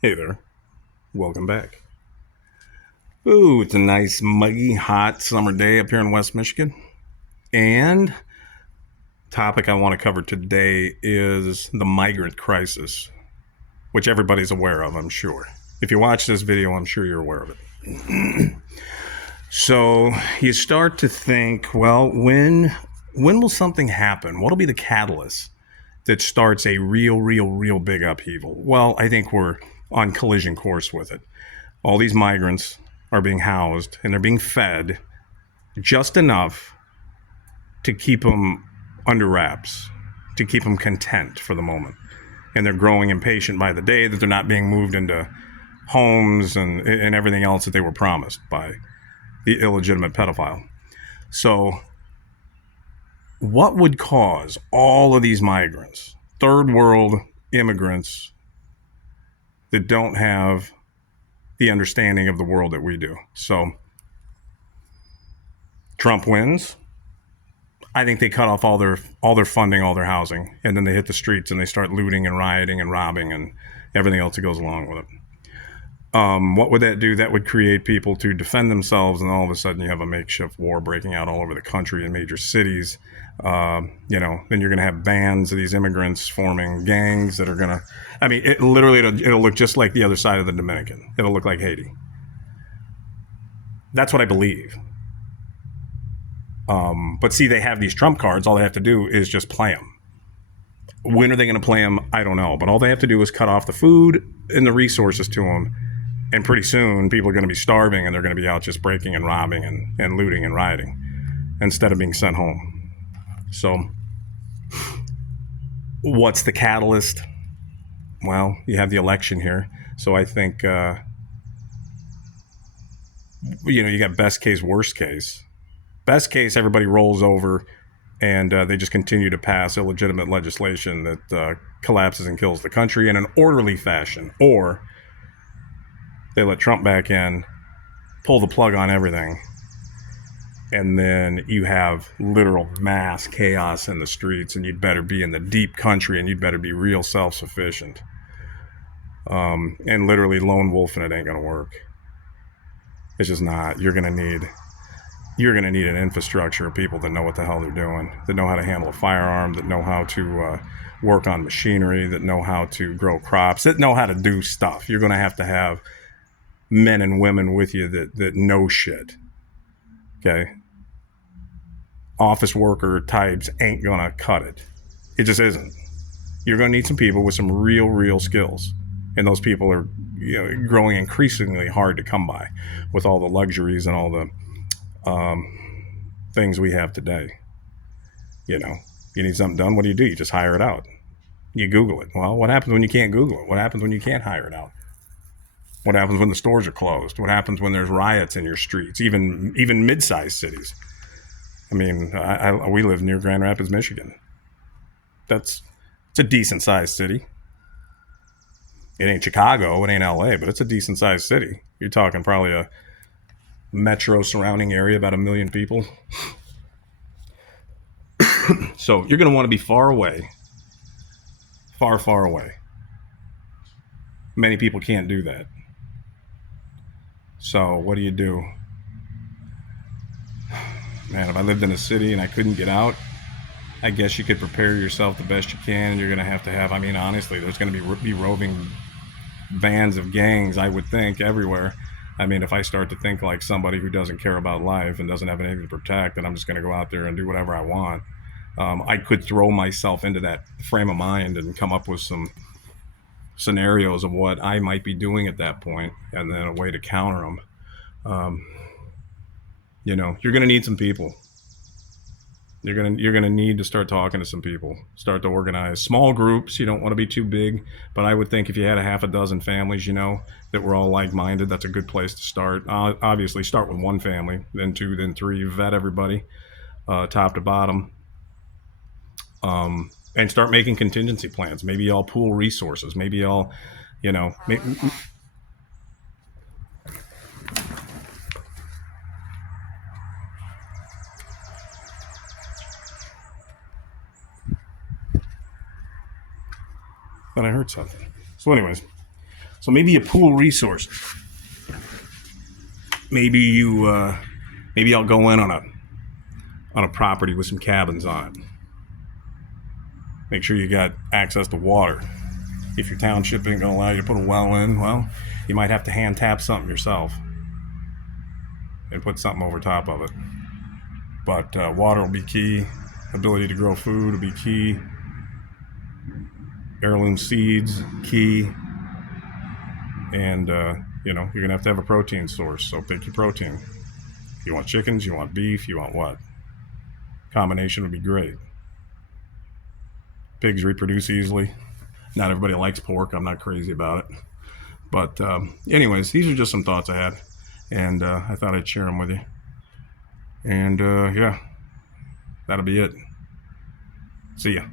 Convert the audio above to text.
Hey there, welcome back. Ooh, it's a nice, muggy, hot summer day up here in West Michigan. And topic I want to cover today is the migrant crisis, which everybody's aware of, I'm sure. If you watch this video, I'm sure you're aware of it. So you start to think, well, when will something happen? What'll be the catalyst that starts a real big upheaval? Well, I think we're on collision course with it. All these migrants are being housed and they're being fed just enough to keep them under wraps, to keep them content for the moment. And they're growing impatient by the day that they're not being moved into homes and everything else that they were promised by the illegitimate pedophile. So, what would cause all of these migrants, third world immigrants that don't have the understanding of the world that we do? So, Trump wins. I think they cut off all their funding, all their housing, and then they hit the streets and they start looting and rioting and robbing and everything else that goes along with it. What would that do? That would create people to defend themselves, and all of a sudden you have a makeshift war breaking out all over the country in major cities. Then you're going to have bands of these immigrants forming gangs that are going to. I mean, it'll look just like the other side of the Dominican. It'll look like Haiti. That's what I believe. But see, they have these trump cards. All they have to do is just play them. When are they going to play them? I don't know. But all they have to do is cut off the food and the resources to them. And pretty soon, people are going to be starving and they're going to be out just breaking and robbing and looting and rioting instead of being sent home. So, what's the catalyst? Well, you have the election here. So, I think, you got best case, worst case. Best case, everybody rolls over and they just continue to pass illegitimate legislation that collapses and kills the country in an orderly fashion. Or they let Trump back in, pull the plug on everything, and then you have literal mass chaos in the streets, and you'd better be in the deep country and you'd better be real self-sufficient. And literally lone wolfing it ain't going to work. It's just not. You're going to need an infrastructure of people that know what the hell they're doing, that know how to handle a firearm, that know how to work on machinery, that know how to grow crops, that know how to do stuff. You're going to have men and women with you that know shit. Okay? Office worker types ain't going to cut it. It just isn't. You're going to need some people with some real skills. And those people are growing increasingly hard to come by with all the luxuries and all the things we have today. You need something done. What do? You just hire it out. You Google it. Well, what happens when you can't Google it? What happens when you can't hire it out? What happens when the stores are closed? What happens when there's riots in your streets? Even mid-sized cities. I mean, we live near Grand Rapids, Michigan. It's a decent-sized city. It ain't Chicago, it ain't LA, but it's a decent-sized city. You're talking probably a metro surrounding area, about 1 million people. So you're going to want to be far away. Far away. Many people can't do that. So what do you do? Man, if I lived in a city and I couldn't get out, I guess you could prepare yourself the best you can. And you're going to have, I mean, honestly, there's going to be roving bands of gangs, I would think, everywhere. I mean, if I start to think like somebody who doesn't care about life and doesn't have anything to protect, then I'm just going to go out there and do whatever I want. I could throw myself into that frame of mind and come up with some scenarios of what I might be doing at that point, and then a way to counter them. You're going to need some people. You're gonna need to start talking to some people. Start to organize small groups. You don't want to be too big, but I would think if you had a half a dozen families, that were all like-minded, that's a good place to start. Obviously, start with one family, then two, then three. Vet everybody, top to bottom, and start making contingency plans. Maybe y'all pool resources. Maybe y'all, But I heard something. So, anyways, So maybe a pool resource. Maybe maybe I'll go in on a property with some cabins on it. Make sure you got access to water. If your township ain't going to allow you to put a well in, well, you might have to hand tap something yourself and put something over top of it. But water will be key. Ability to grow food will be key. Heirloom seeds, key. And, you're going to have a protein source. So pick your protein. You want chickens, you want beef, you want what? Combination would be great. Pigs reproduce easily. Not everybody likes pork. I'm not crazy about it. But anyways, these are just some thoughts I had. And I thought I'd share them with you. And yeah, that'll be it. See ya.